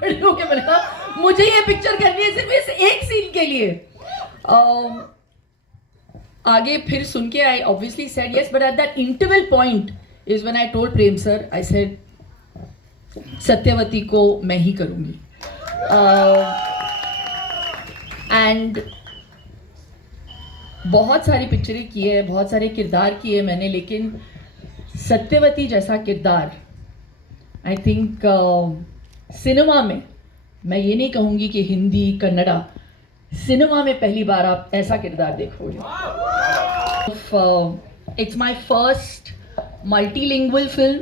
खड़ी होके मैंने कहा मुझे ये पिक्चर करनी है सिर्फ इस एक सीन के लिए। आगे फिर सुन के I obviously said yes, but at that interval point is when I told Prem sir, I said Satyavati को मैं ही करूंगी। एंड बहुत सारी पिक्चरें की है, बहुत सारे किरदार किए मैंने, लेकिन सत्यवती जैसा किरदार आई थिंक सिनेमा में, मैं ये नहीं कहूँगी कि हिंदी कन्नड़ा, सिनेमा में पहली बार आप ऐसा किरदार देखोगे। It's my first multilingual film.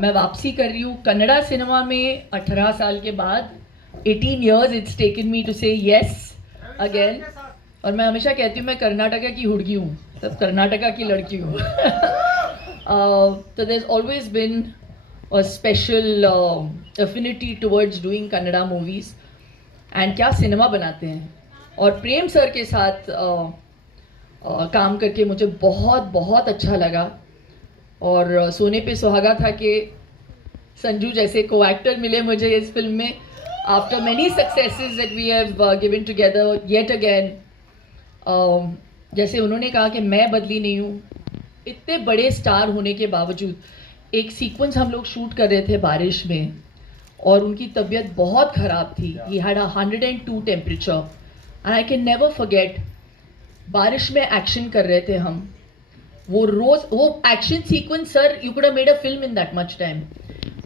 मैं वापसी कर रही हूँ कन्नड़ा सिनेमा में 18 साल के बाद। 18 years it's taken me to say yes again. और मैं हमेशा कहती हूँ मैं कर्नाटका की हुड़गी हूँ, तब कर्नाटका की लड़की हूँ। तो there is always been a special affinity towards doing Kannada movies, and क्या सिनेमा बनाते हैं। और प्रेम सर के साथ काम करके मुझे बहुत बहुत अच्छा लगा। और सोने पे सुहागा था कि संजू जैसे को एक्टर मिले मुझे इस फिल्म में, after many successes that we have given together yet again. जैसे उन्होंने कहा कि मैं बदली नहीं हूँ, इतने बड़े स्टार होने के बावजूद एक सीक्वेंस हम लोग शूट कर रहे थे बारिश में और उनकी तबीयत बहुत ख़राब थी। He had 102 temperature and I can never forget. बारिश में एक्शन कर रहे थे हम, वो action sequence sir, you could have made a film in that much time.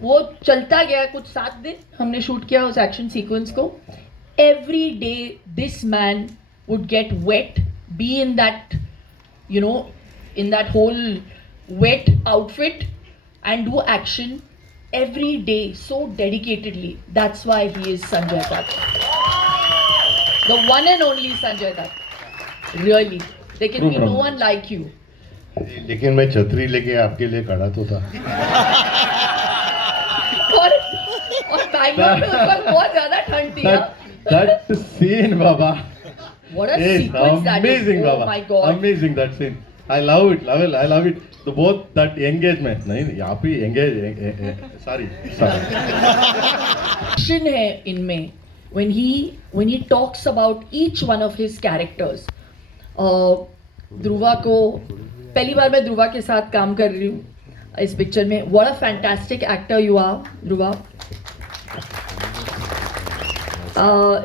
वो चलता गया, कुछ 7 दिन हमने शूट किया उस एक्शन सीक्वेंस को। Every day this man would get wet, be in that you know in that whole wet outfit and do action every day so dedicatedly. That's why he is Sanjay Dutt, the one and only Sanjay Dutt. Really, there can be no one like you. लेकिन मैं छतरी लेके आपके लिए खड़ा तो था। और बैंगलोर में उस वक्त बहुत ज्यादा ठंड थी। That scene, Baba. What a sequence that is! Amazing, Oh Baba. my God! Amazing that scene. I love it. I love it. तो both that engagement, नहीं आप ही engage, sorry. Action है इनमें when he talks about each one of his characters. Dhruva को पहली बार मैं ध्रुवा के साथ काम कर रही हूँ इस पिक्चर में। What a fantastic actor you are, Dhruva.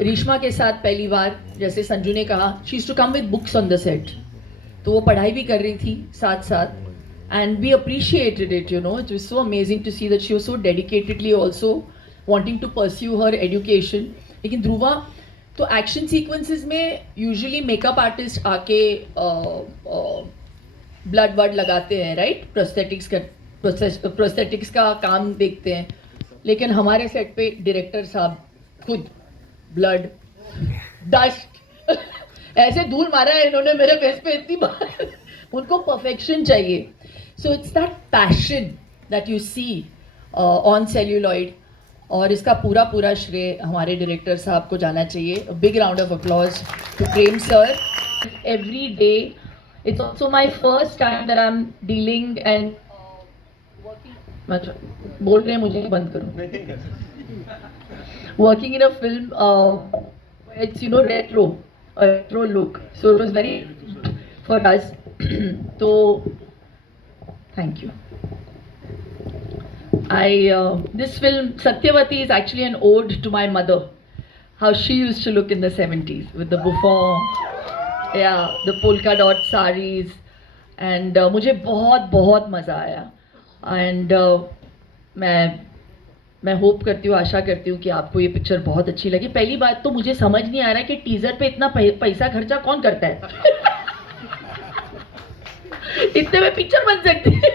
रेशमा के साथ पहली बार, जैसे संजू ने कहा, she used to come with books on the set, तो वो पढ़ाई भी कर रही थी साथ साथ। And we appreciated it, you know. It was so amazing to see that she was so dedicatedly also wanting to pursue her education. लेकिन ध्रुवा तो एक्शन सीक्वेंसेस में यूजुअली मेकअप आर्टिस्ट आके ब्लड वर्ड लगाते हैं, राइट? प्रोस्थेटिक्स का काम देखते हैं, लेकिन हमारे सेट पे डायरेक्टर साहब खुद ब्लड डस्ट ऐसे धूल मारा है इन्होंने मेरे फेस पे इतनी बार। उनको परफेक्शन चाहिए। So it's that passion that you see on celluloid, और इसका पूरा श्रेय हमारे डायरेक्टर साहब को जाना चाहिए। Big round of applause to Prem sir. Every day it's also my first time that I am dealing and बोल रहे हैं मुझे बंद करो। Working in a film, it's you know retro look, so it was very for us. So thank you. This film Satyavati is actually an ode to my mother, how she used to look in the 70s with the bouffant, the polka dot sarees, and मुझे बहुत मज़ा आया। and मैं होप करती हूँ, आशा करती हूँ कि आपको ये पिक्चर बहुत अच्छी लगी। पहली बात तो मुझे समझ नहीं आ रहा है कि टीजर पे इतना पैसा खर्चा कौन करता है। इतने में पिक्चर बन सकती है।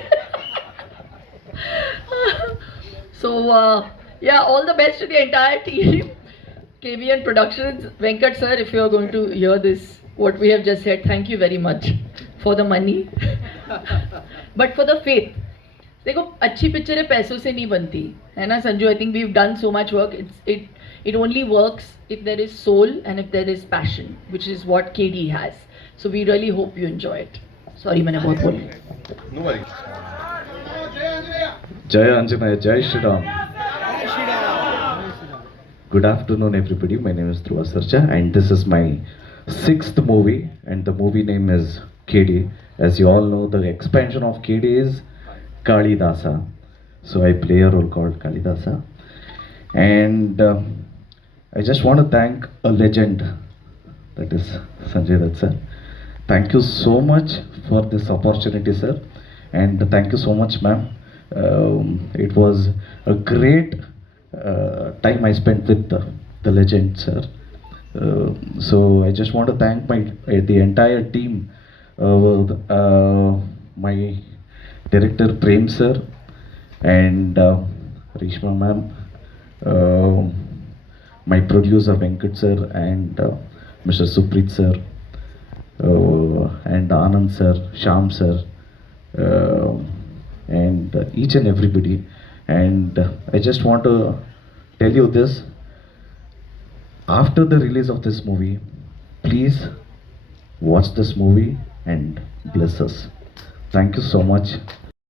So all the best to the entire team, KVN Productions. Venkat sir, if you are going to hear this, what we have just said, thank you very much for the money, but for the faith. देखो अच्छी पिक्चरें पैसों से नहीं बनती है ना Sanju. I think we have done so much work. It only works if there is soul and if there is passion, which is what KD has. So we really hope you enjoy it. Sorry मैंने बहुत बोला। जय आंजनेय, जय श्री Ram. Good afternoon, everybody. My name is Dhruva Sarja, and this is my sixth movie, and the movie name is KD. As you all know, the expansion of KD is Kalidasa. So I play a role called Kalidasa, and I just want to thank a legend, that is Sanjay Dutt sir. Thank you so much for this opportunity, sir, and thank you so much, ma'am. It was a great time I spent with the legend, sir. So I just want to thank the entire team, my director Prem sir, and Rishma ma'am, my producer Venkat sir, and Mr. Suprit sir, and Anand sir, Sham sir, and each and everybody. And I just want to tell you this: after the release of this movie, please watch this movie and bless us. Thank you so much.